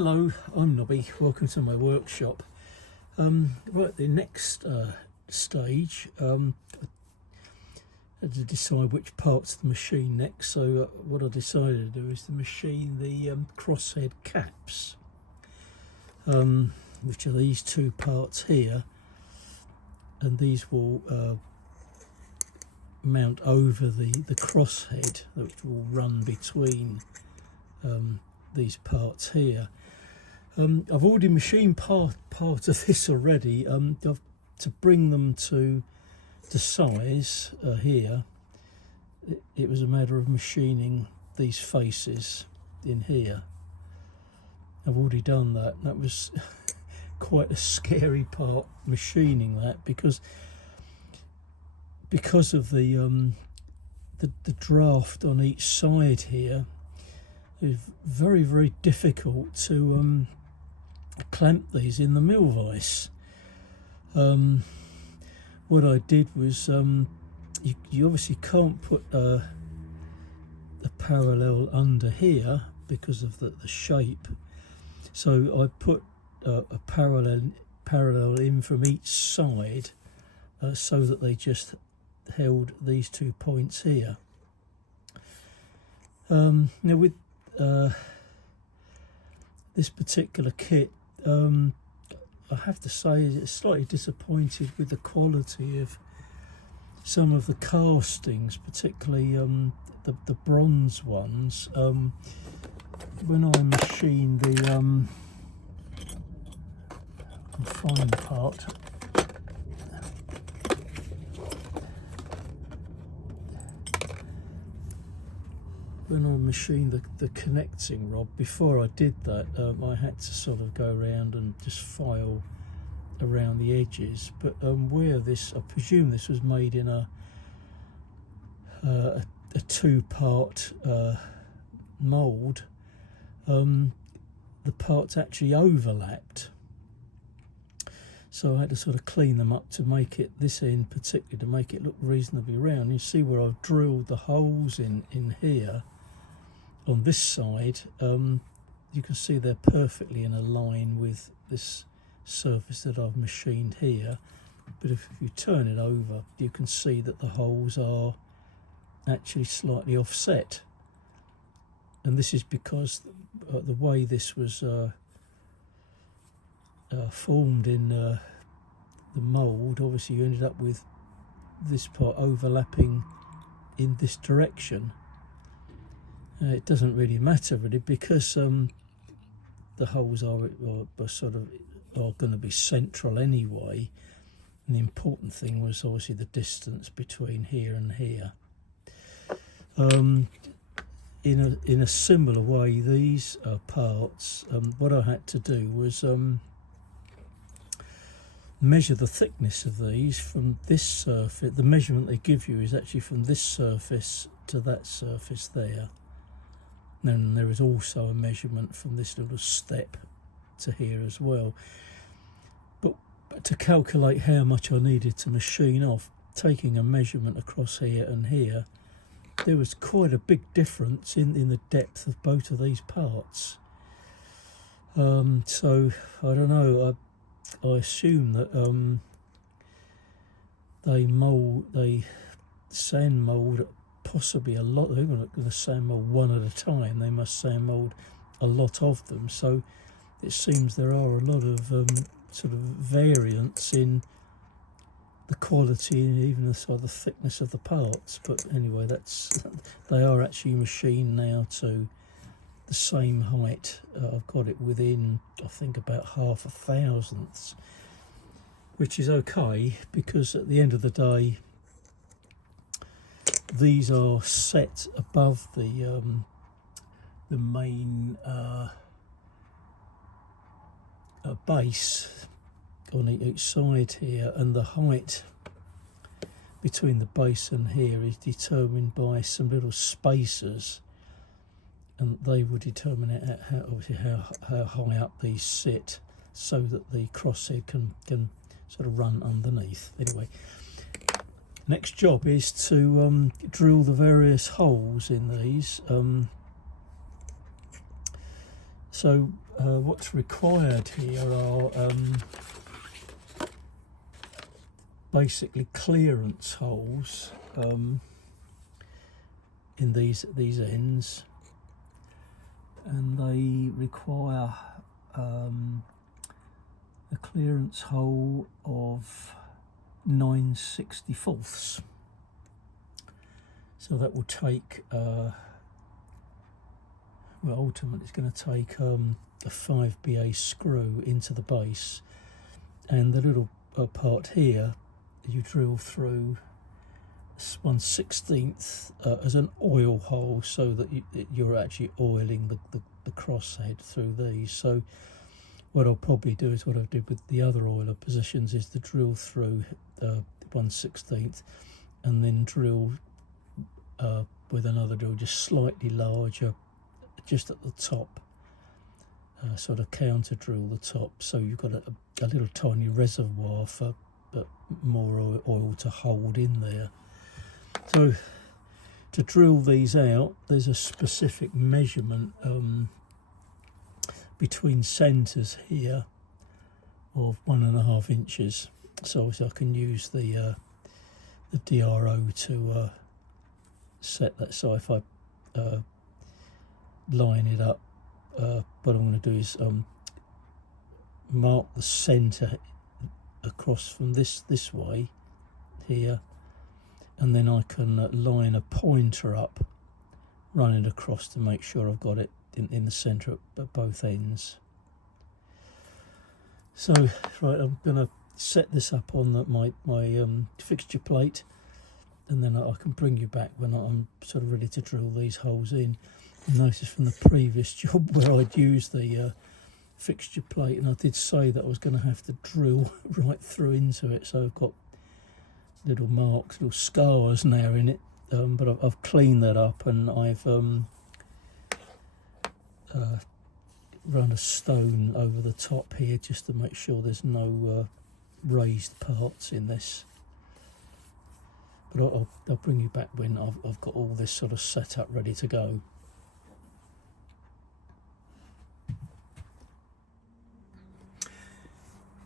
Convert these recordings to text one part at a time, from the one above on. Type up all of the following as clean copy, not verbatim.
Hello, I'm Nobby. Welcome to my workshop. Right, the next stage, I had to decide which parts of the machine next. So what I decided to do is to machine the crosshead caps, which are these two parts here, and these will mount over the crosshead, which will run between these parts here. I've already machined part of this already. To bring them to size here, it was a matter of machining these faces in here. I've already done that. That was quite a scary part, machining that, because of the draft on each side here. It's very, very difficult to clamp these in the mill vise. What I did was, you obviously can't put a parallel under here because of the shape. So I put a parallel in from each side, so that they just held these 2 points here. Now with this particular kit, I have to say it's slightly disappointed with the quality of some of the castings, particularly the bronze ones. When I machined the fine part, when I machined the connecting rod, before I did that, I had to sort of go around and just file around the edges. But where this, I presume this was made in a two-part mould, the parts actually overlapped. So I had to sort of clean them up to make it, this end particularly, to make it look reasonably round. You see where I've drilled the holes in here. On this side, you can see they're perfectly in a line with this surface that I've machined here. But if you turn it over, you can see that the holes are actually slightly offset. And this is because the way this was formed in the mould, obviously you ended up with this part overlapping in this direction. It doesn't really matter really, because the holes are going to be central anyway, and the important thing was obviously the distance between here and here. In a similar way, these parts, what I had to do was measure the thickness of these from this surface. The measurement they give you is actually from this surface to that surface there. And there is also a measurement from this little step to here as well. But to calculate how much I needed to machine off, taking a measurement across here and here, there was quite a big difference in the depth of both of these parts. So I don't know, I assume that they sand mould possibly a lot. They're not going to sand mould one at a time, they must sand mould a lot of them. So it seems there are a lot of sort of variance in the quality and even the sort of thickness of the parts. But anyway, they are actually machined now to the same height. I've got it within, I think, about 1/2 thousandths, which is okay, because at the end of the day, these are set above the main base on each side here, and the height between the base and here is determined by some little spacers, and they will determine how high up these sit, so that the crosshead can sort of run underneath. Anyway, next job is to drill the various holes in these. So what's required here are basically clearance holes in these ends, and they require a clearance hole of 9/64. So that will take well, ultimately it's going to take a 5BA screw into the base, and the little part here you drill through 1/16 as an oil hole, so that you're actually oiling the crosshead through these. So what I'll probably do is what I did with the other oiler positions, is to drill through 1/16 and then drill with another drill just slightly larger, just at the top, sort of counter drill the top, so you've got a little tiny reservoir for more oil to hold in there. So to drill these out, there's a specific measurement between centres here of 1.5 inches. So obviously I can use the DRO to set that. So if I line it up, what I'm going to do is mark the centre across from this way here, and then I can line a pointer up, running across to make sure I've got it in the centre at both ends. So right, I'm going to set this up on my fixture plate, and then I can bring you back when I'm sort of ready to drill these holes in. You notice from the previous job where I'd used the fixture plate, and I did say that I was going to have to drill right through into it, so I've got little marks, little scars now in it, but I've cleaned that up, and I've run a stone over the top here just to make sure there's no raised parts in this. But I'll bring you back when I've got all this sort of set up ready to go.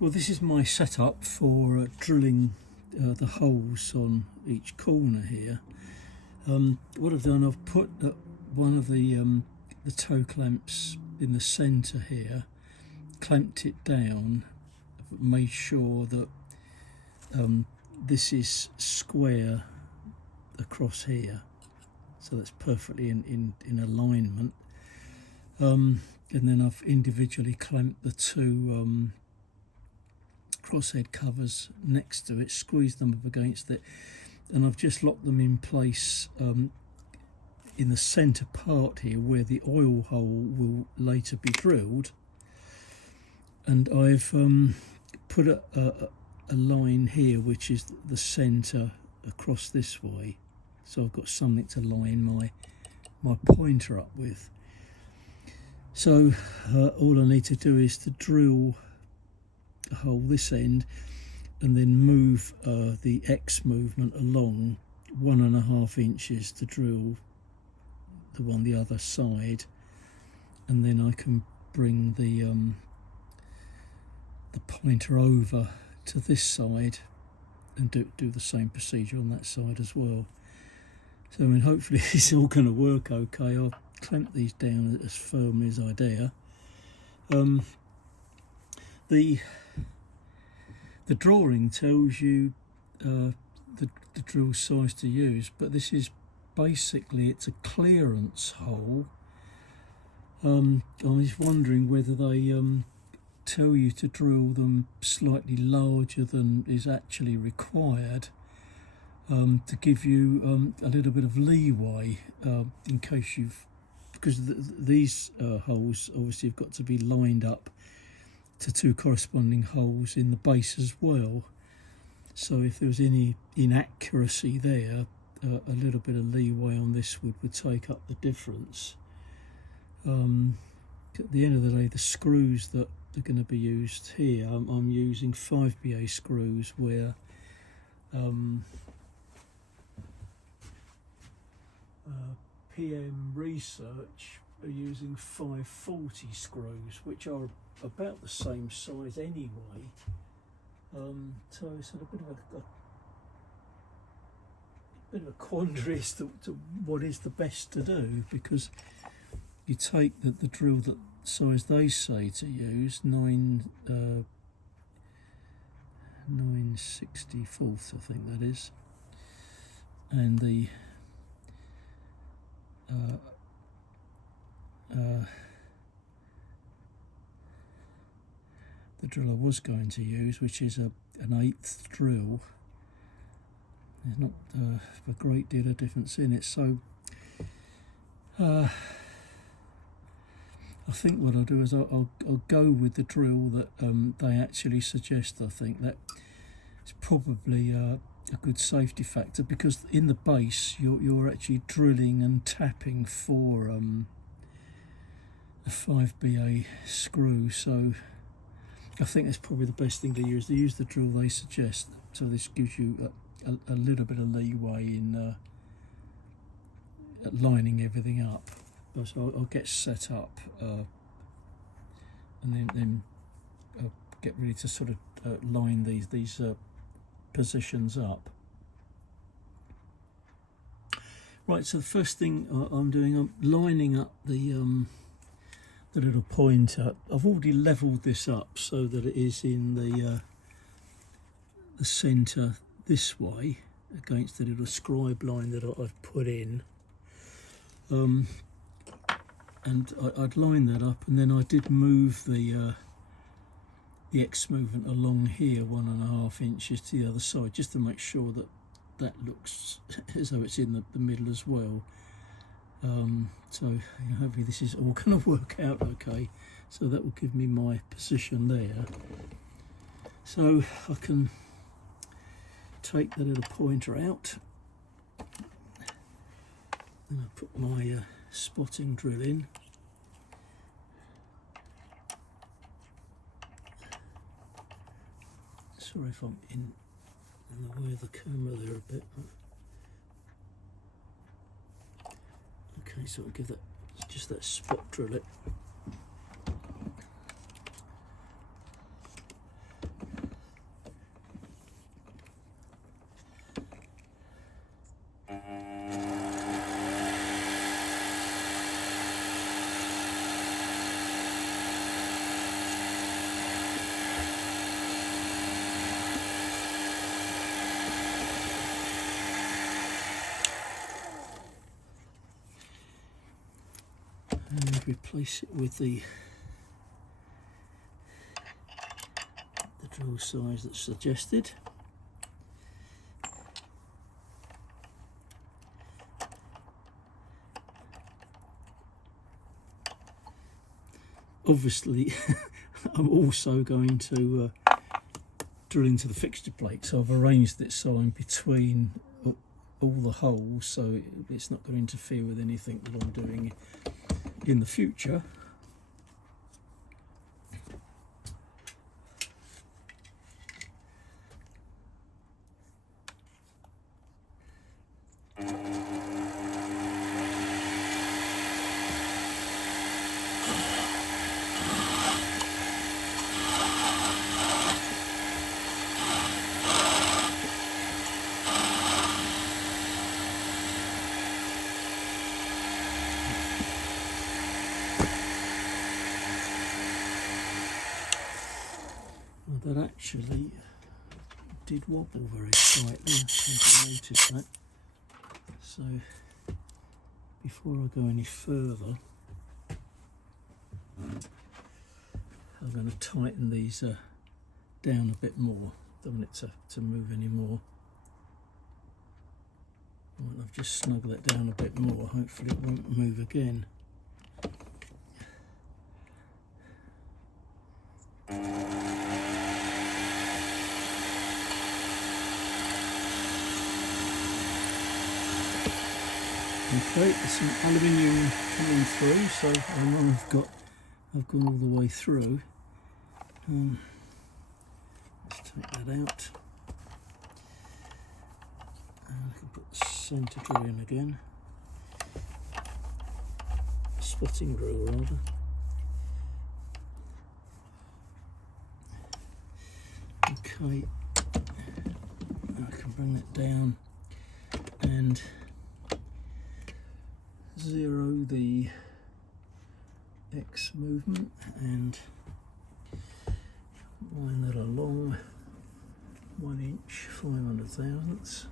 Well, this is my setup for drilling the holes on each corner here. What I've done, I've put one of the toe clamps in the centre here, clamped it down, made sure that this is square across here, so that's perfectly in alignment. And then I've individually clamped the two crosshead covers next to it, squeezed them up against it, and I've just locked them in place in the centre part here where the oil hole will later be drilled. And I've put a line here which is the centre across this way, so I've got something to line my pointer up with. So all I need to do is to drill a hole this end, and then move the X movement along 1.5 inches to drill the one the other side, and then I can bring the pointer over to this side and do the same procedure on that side as well. So I mean, hopefully it's all going to work okay. I'll clamp these down as firmly as I dare. The drawing tells you the drill size to use, but this is basically, it's a clearance hole. I was wondering whether they tell you to drill them slightly larger than is actually required, to give you a little bit of leeway in case because these holes obviously have got to be lined up to two corresponding holes in the base as well. So if there was any inaccuracy there, a little bit of leeway on this would take up the difference. At the end of the day, the screws that are going to be used here, I'm using 5BA screws where PM Research are using 540 screws, which are about the same size anyway. So it's a bit of a quandary as to what is the best to do, because you take the drill that size they say to use, 9/64, I think that is, and the drill I was going to use, which is an 1/8 drill. There's not a great deal of difference in it, so I think what I'll do is I'll go with the drill that they actually suggest. I think that it's probably a good safety factor, because in the base you're actually drilling and tapping for a 5BA screw, so I think that's probably the best thing to use. To use the drill they suggest, so this gives you a little bit of leeway in lining everything up. So I'll get set up and then I'll get ready to sort of line these positions up. Right, so the first thing I'm doing, I'm lining up the little pointer. I've already levelled this up so that it is in the centre this way against the little scribe line that I've put in. And I'd line that up, and then I did move the X movement along here 1.5 inches to the other side, just to make sure that looks as though it's in the middle as well. So hopefully this is all going to work out okay. So that will give me my position there. So I can take the little pointer out, and I put my spotting drill in. Sorry if I'm in the way of the camera there a bit. Okay, so I'll give that just that spot drill it. And replace it with the drill size that's suggested. Obviously I'm also going to drill into the fixture plate, so I've arranged it so I'm between all the holes, so it's not going to interfere with anything that I'm doing in the future. That actually did wobble very slightly. I think I noticed that. So before I go any further, I'm going to tighten these down a bit more. Don't want it to move any more. And I've just snuggled it down a bit more. Hopefully it won't move again. Okay, there's some aluminium coming through, so I know I've gone all the way through. Let's take that out. And I can put the centre drill in again. footing drill rather. Okay, I can bring that down and zero the X movement and line that along 1 inch 500 thousandths.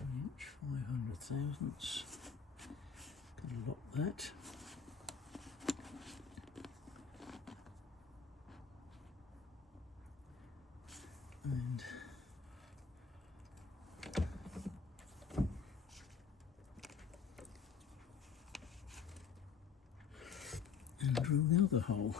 Inch 500 thousandths. Can lock that. And drill the other hole.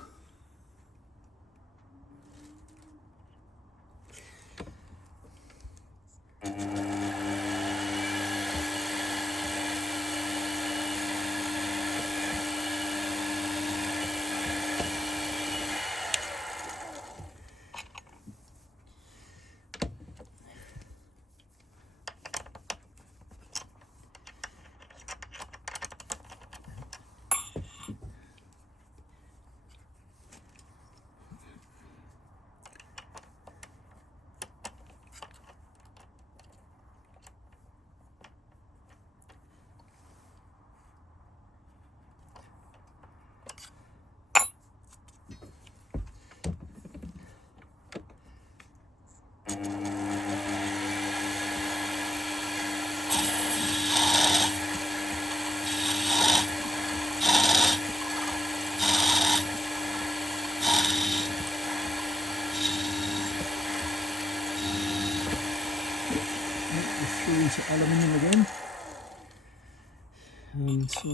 Through into aluminium again, and so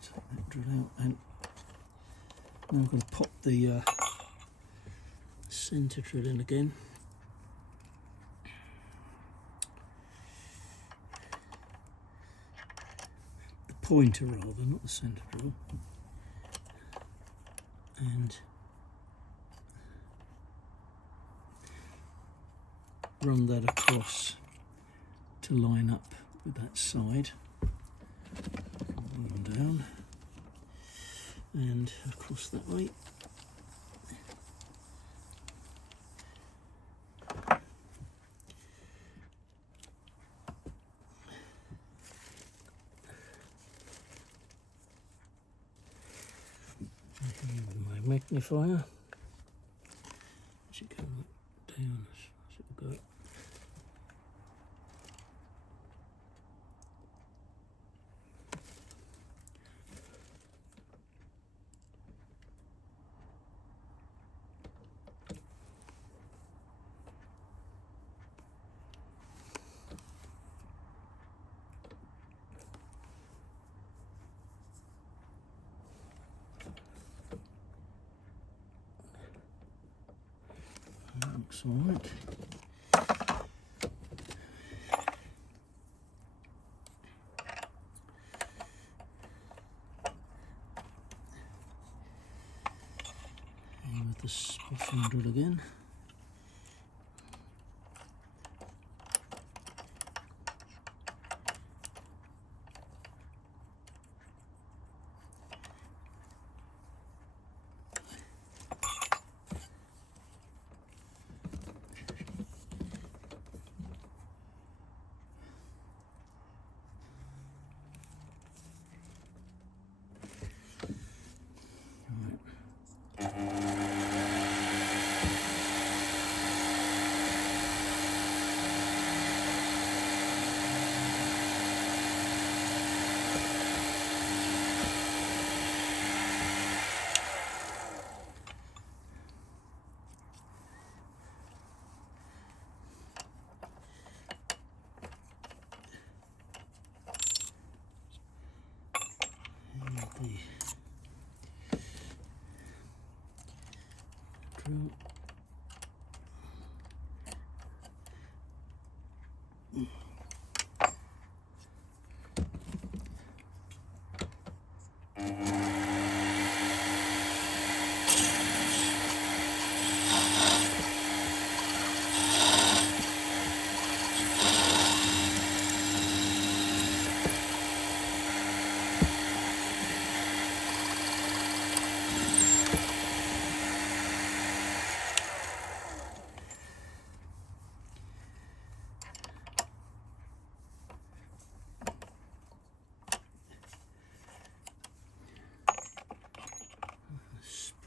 take that drill out, and now I'm going to pop the centre drill in again. The pointer rather, not the centre drill, and run that across to line up with that side. Pull them down and across that way. My magnifier. Should go down as it will go. Looks all right. And with the spoffing drill again. Drill.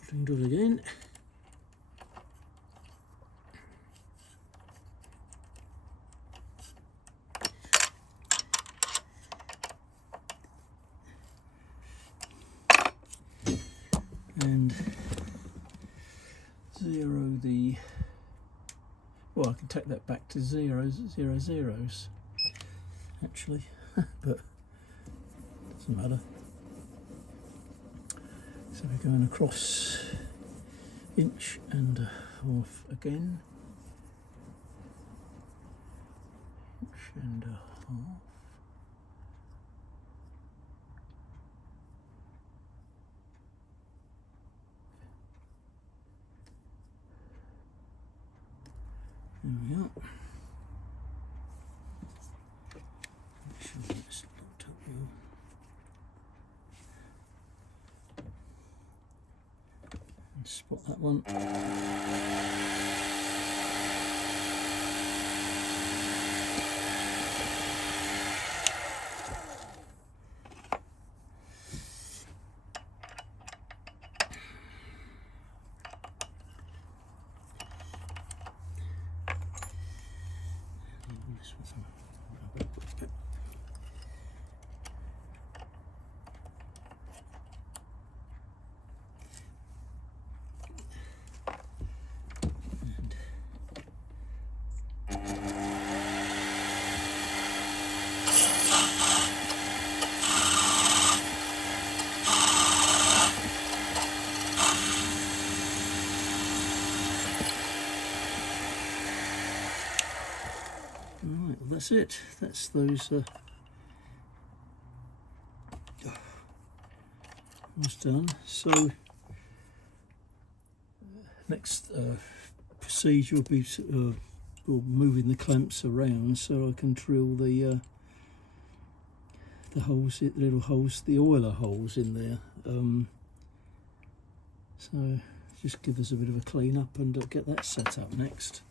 Spotting drill again. And zero the, well, I can take that back to zeros actually, but doesn't matter. So we're going across inch and a half again, inch and a half. There we are. Make sure that's locked up well. And spot that one. Right, well that's it. That's those almost done. So next procedure will be moving the clamps around so I can drill the holes, the little holes, the oiler holes in there. So just give us a bit of a clean up and get that set up next.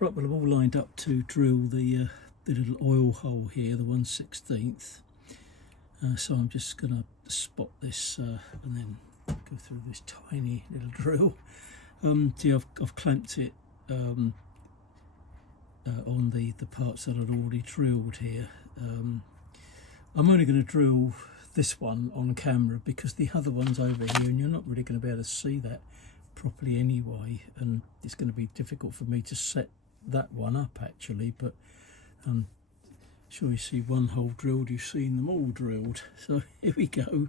Right, well I'm all lined up to drill the little oil hole here, the 1/16. So I'm just going to spot this and then go through this tiny little drill. See, I've clamped it on the parts that I'd already drilled here. I'm only going to drill this one on camera because the other one's over here and you're not really going to be able to see that properly anyway, and it's going to be difficult for me to set that one up actually, but sure you see one hole drilled, you've seen them all drilled. So here we go.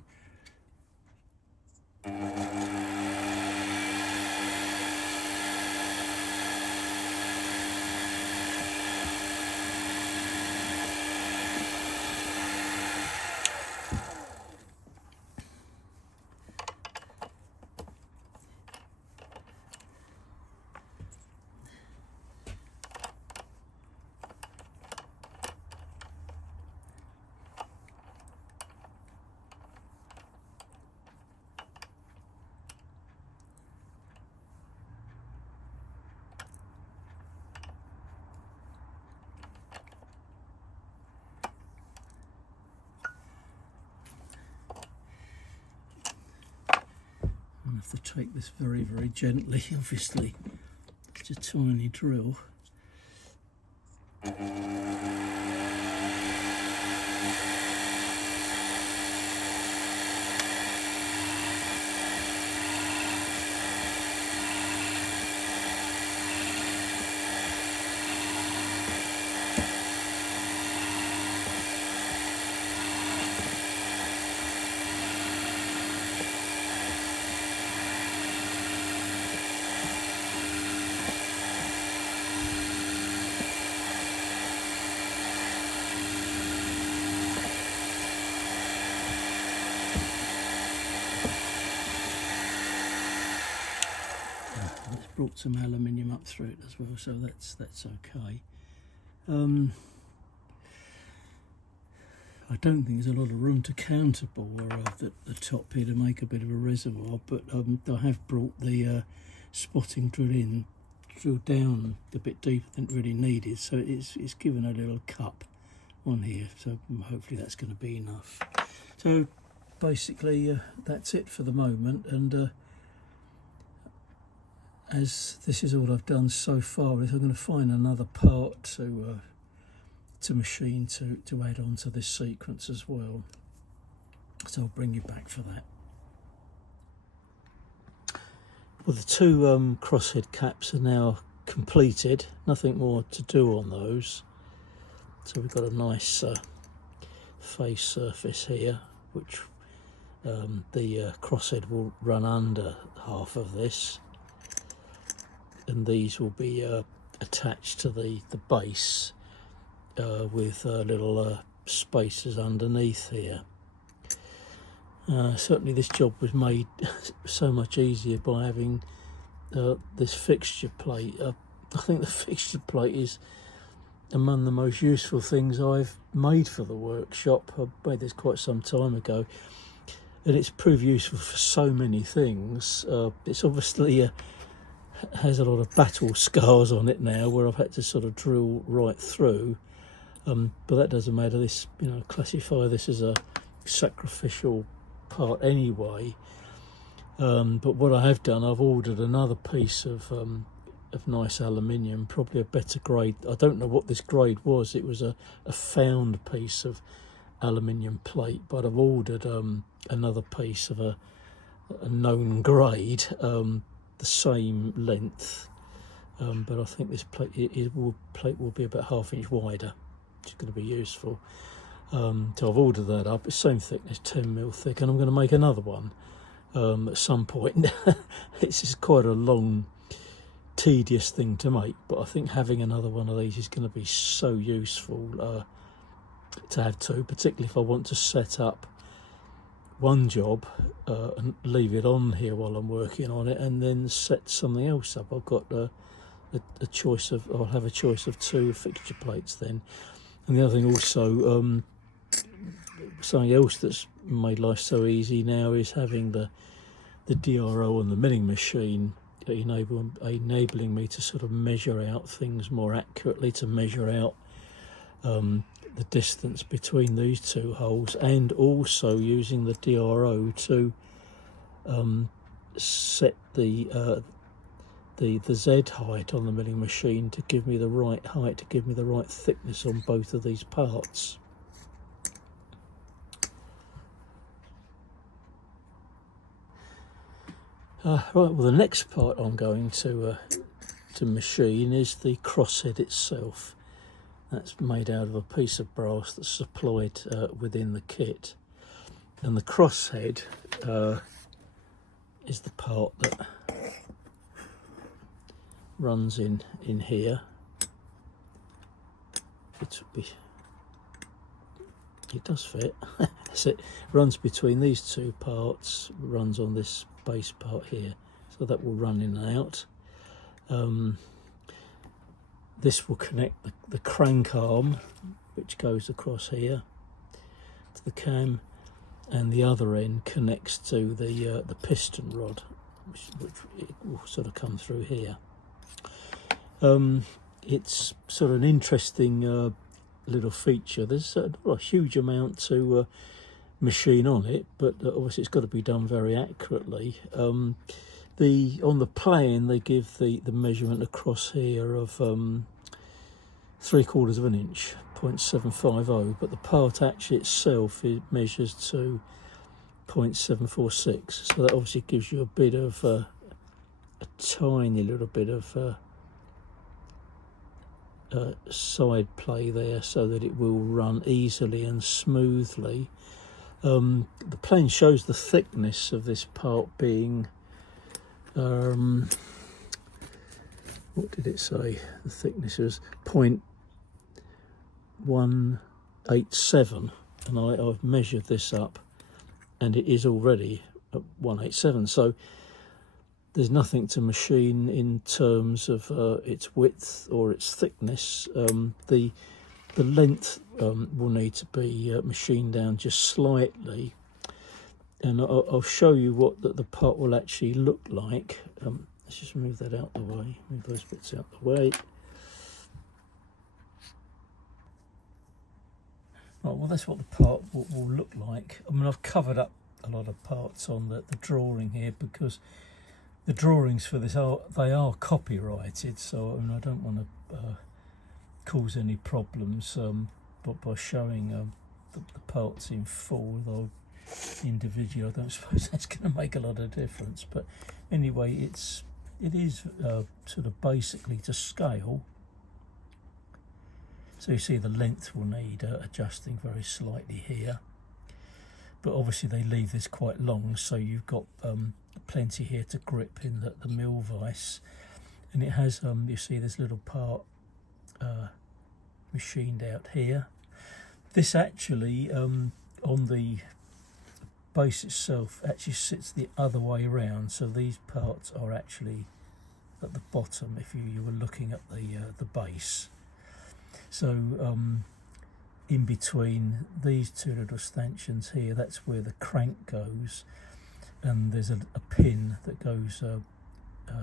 I have to take this very, very gently, obviously. It's a tiny drill. Brought some aluminium up through it as well, so that's okay. I don't think there's a lot of room to counterbore the top here to make a bit of a reservoir, but I have brought the spotting drill down a bit deeper than it really needed, so it's given a little cup on here, so hopefully that's going to be enough. So basically that's it for the moment, and as this is all I've done so far, is I'm going to find another part to machine to add on to this sequence as well. So I'll bring you back for that. Well, the two crosshead caps are now completed, nothing more to do on those. So we've got a nice face surface here, which the crosshead will run under half of this, and these will be attached to the base with little spaces underneath here. Certainly this job was made so much easier by having this fixture plate. I think the fixture plate is among the most useful things I've made for the workshop. I made this quite some time ago, and it's proved useful for so many things. It's obviously has a lot of battle scars on it now, where I've had to sort of drill right through, but that doesn't matter. This, classify this as a sacrificial part anyway. But what I have done, I've ordered another piece of nice aluminium, probably a better grade. I don't know what this grade was. It was a found piece of aluminium plate, but I've ordered another piece of a known grade, the same length, but I think this plate will be about ½ inch wider, which is going to be useful. So I've ordered that up. It's same thickness, 10mm thick, and I'm going to make another one at some point. It's just quite a long, tedious thing to make, but I think having another one of these is going to be so useful to have two, particularly if I want to set up one job and leave it on here while I'm working on it, and then set something else up. I've got a choice of, I'll have a choice of two fixture plates then. And the other thing also, something else that's made life so easy now is having the DRO on the milling machine, enabling me to sort of measure out things more accurately, to measure out the distance between these two holes, and also using the DRO to set the Z height on the milling machine to give me the right height, to give me the right thickness on both of these parts. Right, well, the next part I'm going to machine is the crosshead itself. That's made out of a piece of brass that's supplied within the kit, and the crosshead is the part that runs in here. It does fit. So it runs between these two parts, runs on this base part here, so that will run in and out. This will connect the crank arm, which goes across here to the cam, and the other end connects to the piston rod, which it will sort of come through here. It's sort of an interesting little feature. There's not a huge amount to machine on it, but obviously it's got to be done very accurately. On the plan they give the measurement across here of 3/4 of an inch, 0.750, but the part actually itself, it measures to 0.746, so that obviously gives you a bit of a tiny little bit of side play there, so that it will run easily and smoothly. The plan shows the thickness of this part being what did it say? The thickness was 0.187, and I've measured this up, and it is already at 187. So there's nothing to machine in terms of its width or its thickness. The length will need to be machined down just slightly, and I'll show you what the part will actually look like. Let's just move that out the way, move those bits out the way. Right, well, that's what the part will look like. I mean, I've covered up a lot of parts on the drawing here, because the drawings for this are copyrighted, so I mean, I don't want to cause any problems but by showing the parts in full, though individually I don't suppose that's going to make a lot of difference. But anyway, it is sort of basically to scale. So you see the length will need adjusting very slightly here, but obviously they leave this quite long, so you've got plenty here to grip in the mill vise. And it has you see this little part machined out here. This actually on the base itself actually sits the other way around, so these parts are actually at the bottom if you were looking at the base. So in between these two little stanchions here, that's where the crank goes, and there's a pin that goes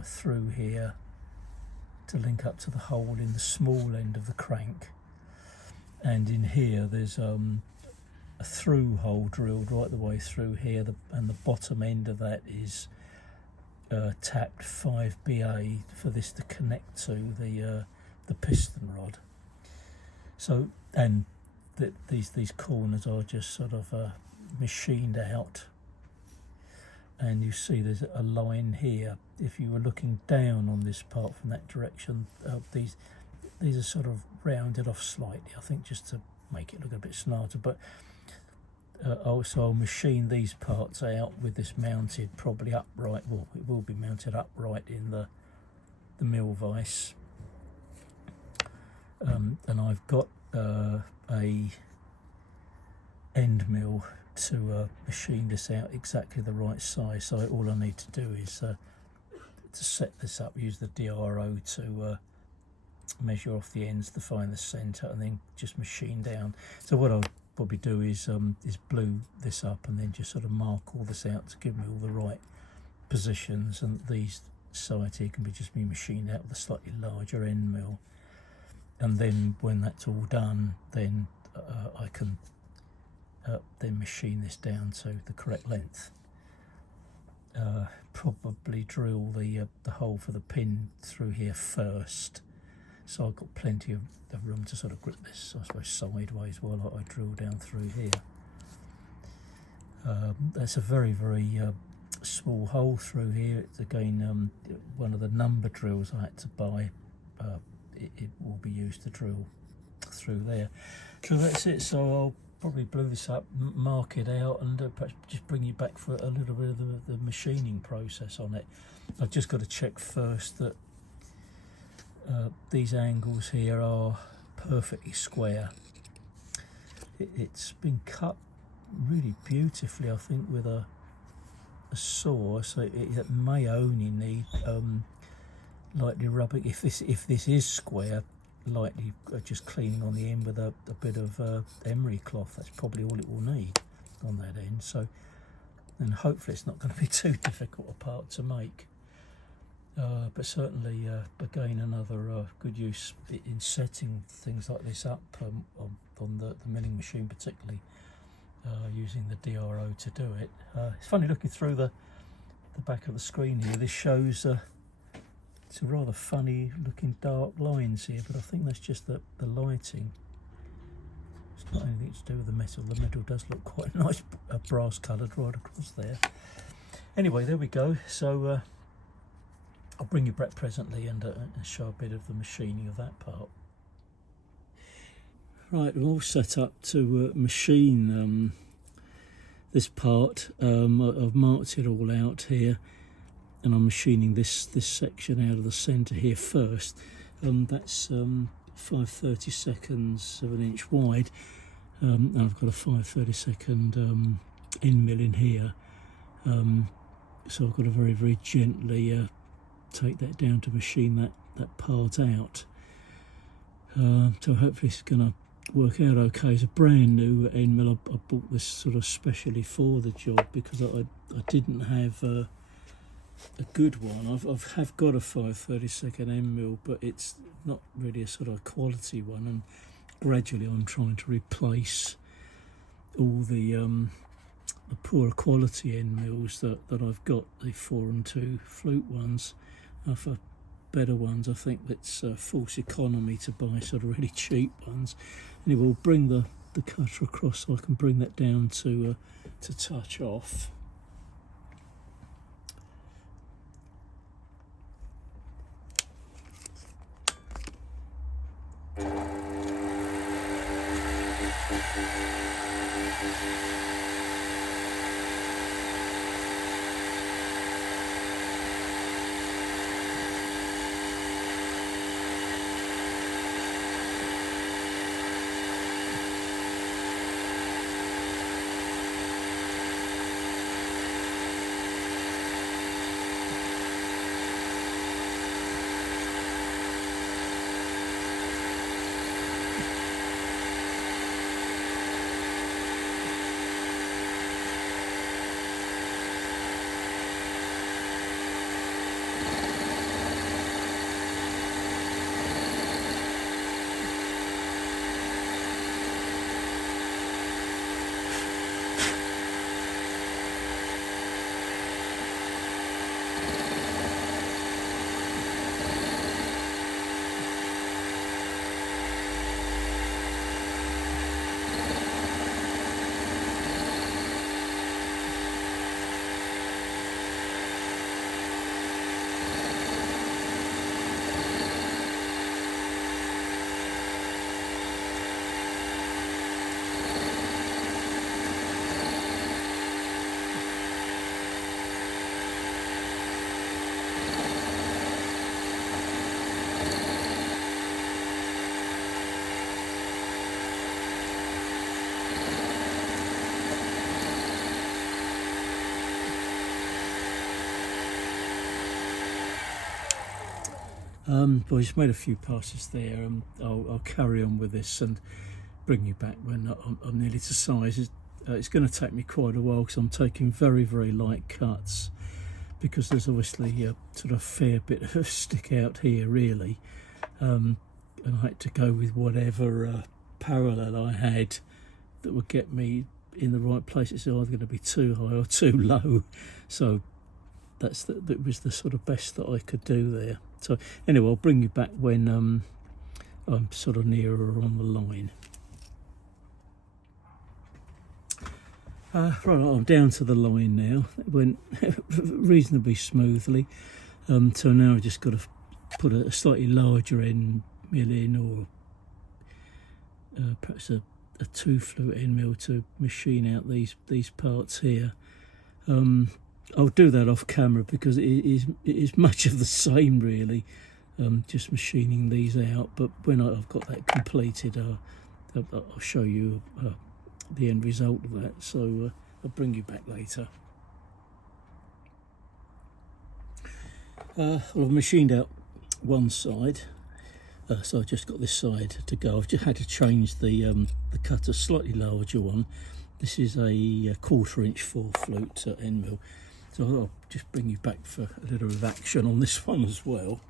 through here to link up to the hole in the small end of the crank. And in here there's a through hole drilled right the way through here, and the bottom end of that is tapped 5BA for this to connect to the piston rod. So, and these corners are just sort of machined out, and you see there's a line here. If you were looking down on this part from that direction, these are sort of rounded off slightly, I think, just to make it look a bit smarter. But also I'll machine these parts out with this mounted probably upright. Well, it will be mounted upright in the mill vise. And I've got a end mill to machine this out exactly the right size. So all I need to do is to set this up, use the DRO to measure off the ends to find the centre, and then just machine down. So what I'll probably do is blue this up and then just sort of mark all this out to give me all the right positions, and these sides here can be just be machined out with a slightly larger end mill. And then when that's all done, then I can then machine this down to the correct length. Probably drill the hole for the pin through here first, so I've got plenty of room to sort of grip this, I suppose, sideways while I drill down through here. That's a very, very small hole through here. It's again one of the number drills I had to buy. It will be used to drill through there. So that's it. So I'll probably blue this up, mark it out, and perhaps just bring you back for a little bit of the machining process on it. I've just got to check first that these angles here are perfectly square. It's been cut really beautifully, I think, with a saw, so it may only need lightly rubbing. If this is square, lightly just cleaning on the end with a bit of emery cloth. That's probably all it will need on that end. So, and hopefully it's not going to be too difficult a part to make. But certainly, again, another good use in setting things like this up on the milling machine, particularly using the DRO to do it. It's funny looking through the back of the screen here. This shows it's a rather funny looking dark lines here, but I think that's just the lighting. It's not anything to do with the metal. The metal does look quite nice, brass coloured right across there. Anyway, there we go. So I'll bring you back presently and show a bit of the machining of that part. Right, we're all set up to machine this part. I've marked it all out here, and I'm machining this section out of the centre here first. That's 5/32 of an inch wide, and I've got a 5/32 end mill in here. So I've got to very, very gently take that down to machine that part out. So hopefully it's going to work out okay. It's a brand new end mill. I bought this sort of specially for the job because I didn't have a good one. I've got a 5/32 end mill, but it's not really a sort of quality one, and gradually I'm trying to replace all the the poorer quality end mills that I've got, the 4 and 2 flute ones. For better ones, I think it's false economy to buy sort of really cheap ones. And it will bring the cutter across, so I can bring that down to touch off. But I just made a few passes there, and I'll carry on with this and bring you back when I'm nearly to size. It's going to take me quite a while because I'm taking very, very light cuts, because there's obviously a sort of fair bit of stick out here really, and I had to go with whatever parallel I had that would get me in the right place. It's either going to be too high or too low, so that was the sort of best that I could do there. So anyway, I'll bring you back when I'm sort of nearer on the line. Right, I'm down to the line now. It went reasonably smoothly. So now I've just got to put a slightly larger end mill in, or perhaps a 2 flute end mill to machine out these parts here. I'll do that off camera because it is much of the same really, just machining these out. But when I've got that completed, I'll show you the end result of that. So I'll bring you back later. Well, I've machined out one side, so I've just got this side to go. I've just had to change the cutter, slightly larger one. This is a 1/4 inch 4 flute end mill. So I'll just bring you back for a little bit of action on this one as well.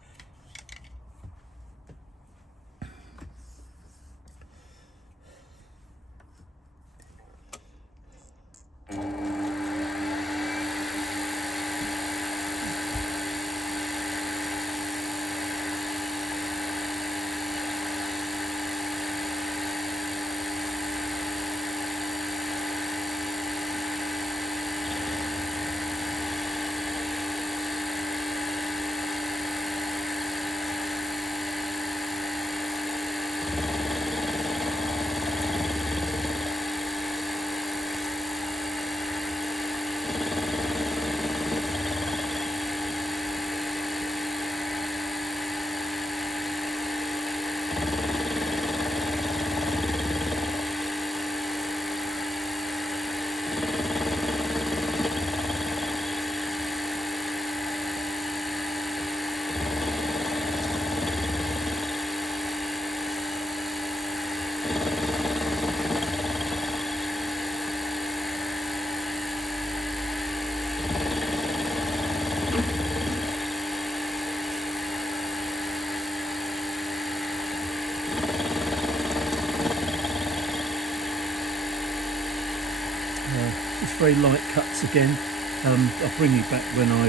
It's very light cuts again. I'll bring you back when I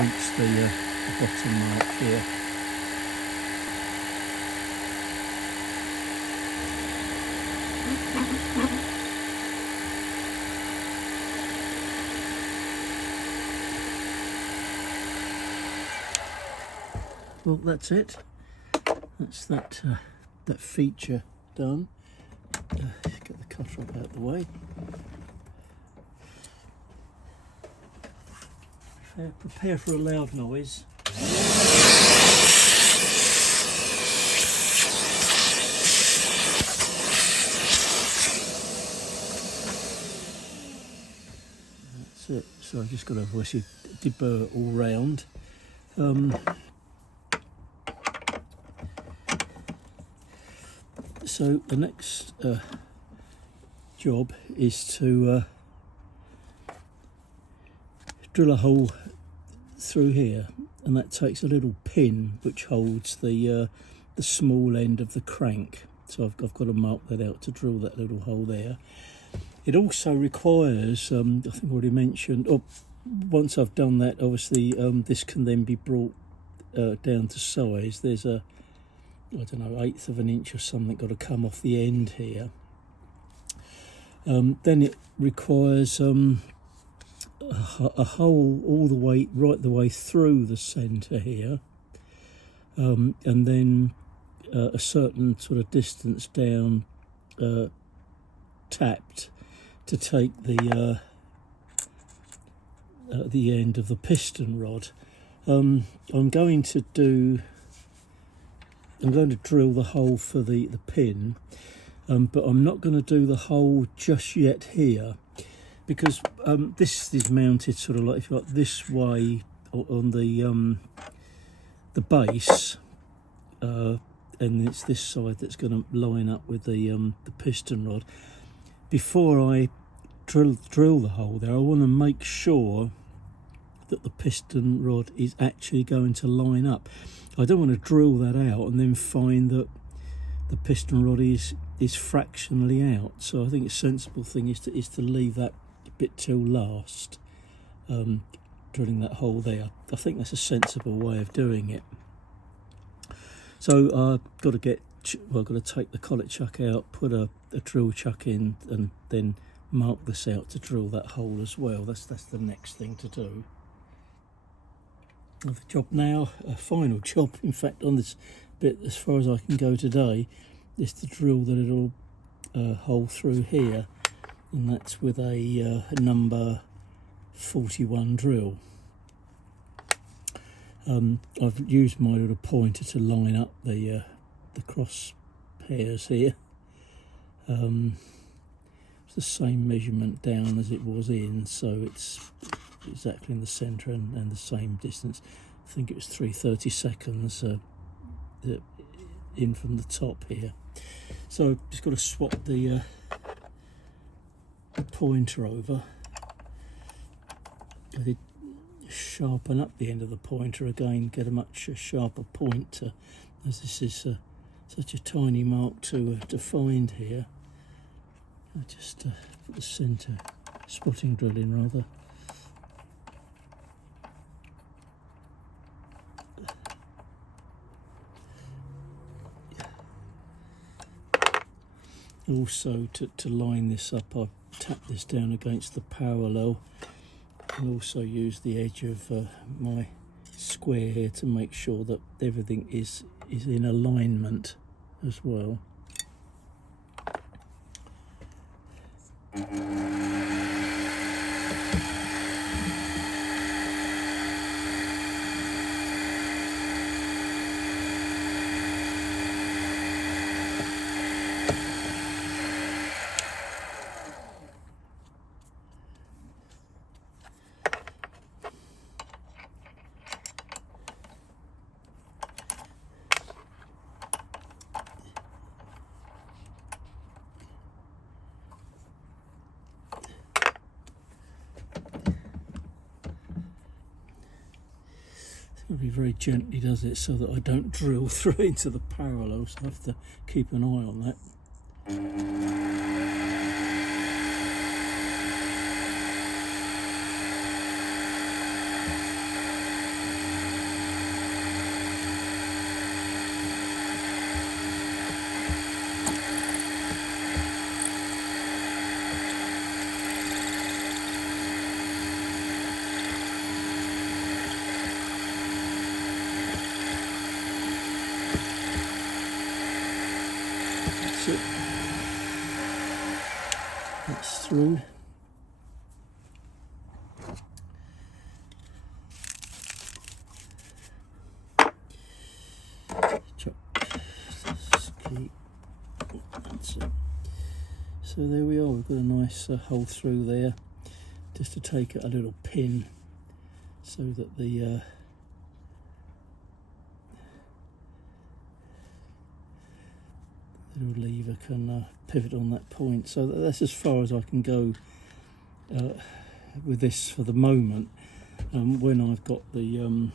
reach the bottom mark here. Well, that's it. That's that feature done. Get the cutter up out the way. Prepare for a loud noise. That's it. So I've just got to obviously deburr it all round. So the next job is to drill a hole through here, and that takes a little pin which holds the small end of the crank. So I've got to mark that out to drill that little hole there. It also requires, I think I already mentioned, once I've done that, obviously this can then be brought down to size. There's a, I don't know, 1/8 of an inch or something got to come off the end here. Then it requires a hole all the way, right the way through the centre here, and then a certain sort of distance down, tapped, to take the end of the piston rod. I'm going to drill the hole for the pin, but I'm not going to do the hole just yet here, because this is mounted sort of like, if you like, this way on the base, and it's this side that's going to line up with the piston rod. Before I drill the hole there, I want to make sure that the piston rod is actually going to line up. I don't want to drill that out and then find that the piston rod is fractionally out. So I think a sensible thing is to leave that bit till last, drilling that hole there. I think that's a sensible way of doing it. So I've got to take the collet chuck out, put a drill chuck in, and then mark this out to drill that hole as well. That's the next thing to do. The job now, a final job in fact on this bit, as far as I can go today, is to drill the little hole through here, and that's with a number 41 drill. I've used my little pointer to line up the cross hairs here. It's the same measurement down as it was in, so it's exactly in the centre and the same distance. I think it was 3/32 in from the top here. So just got to swap the pointer over. I did sharpen up the end of the pointer again, get a much sharper pointer, as this is such a tiny mark to find here. I just put the centre spotting drill in rather. Also, to line this up, I've tapped this down against the parallel, and also use the edge of my square here to make sure that everything is in alignment as well. He very gently does it so that I don't drill through into the parallel, so I have to keep an eye on that. That's through. That's it. So there we are, we've got a nice hole through there, just to take a little pin so that the little lever can pivot on that point. So that's as far as I can go with this for the moment. When I've got the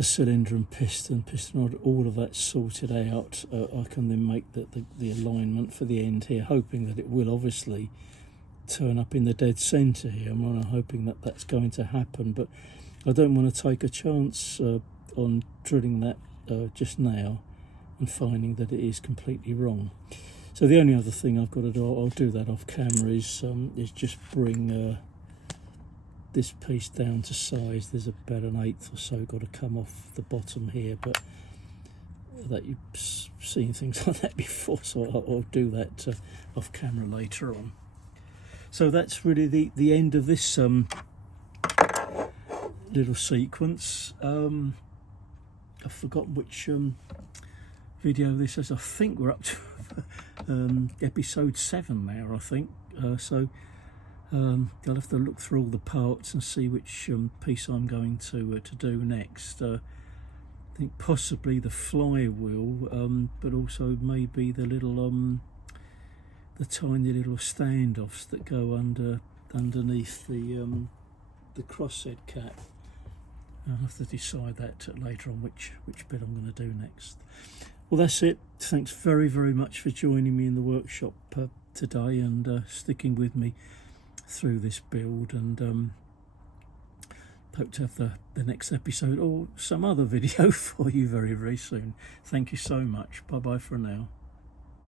cylinder and piston rod, all of that sorted out, I can then make the alignment for the end here, hoping that it will obviously turn up in the dead centre here. I'm hoping that that's going to happen, but I don't want to take a chance on drilling that just now and finding that it is completely wrong. So the only other thing I've got to do, I'll do that off camera, is just bring this piece down to size. There's about an eighth or so got to come off the bottom here, but that you've seen things like that before, so I'll do that off camera later on. So that's really the end of this little sequence. I've forgotten which video this is. I think we're up to episode 7 now, I think. So I'll have to look through all the parts and see which piece I'm going to do next. I think possibly the flywheel, but also maybe the little the tiny little standoffs that go underneath the crosshead cap. I'll have to decide that later on which bit I'm going to do next. Well, that's it. Thanks very, very much for joining me in the workshop today and sticking with me through this build, and hope to have the next episode or some other video for you very, very soon. Thank you so much. Bye bye for now.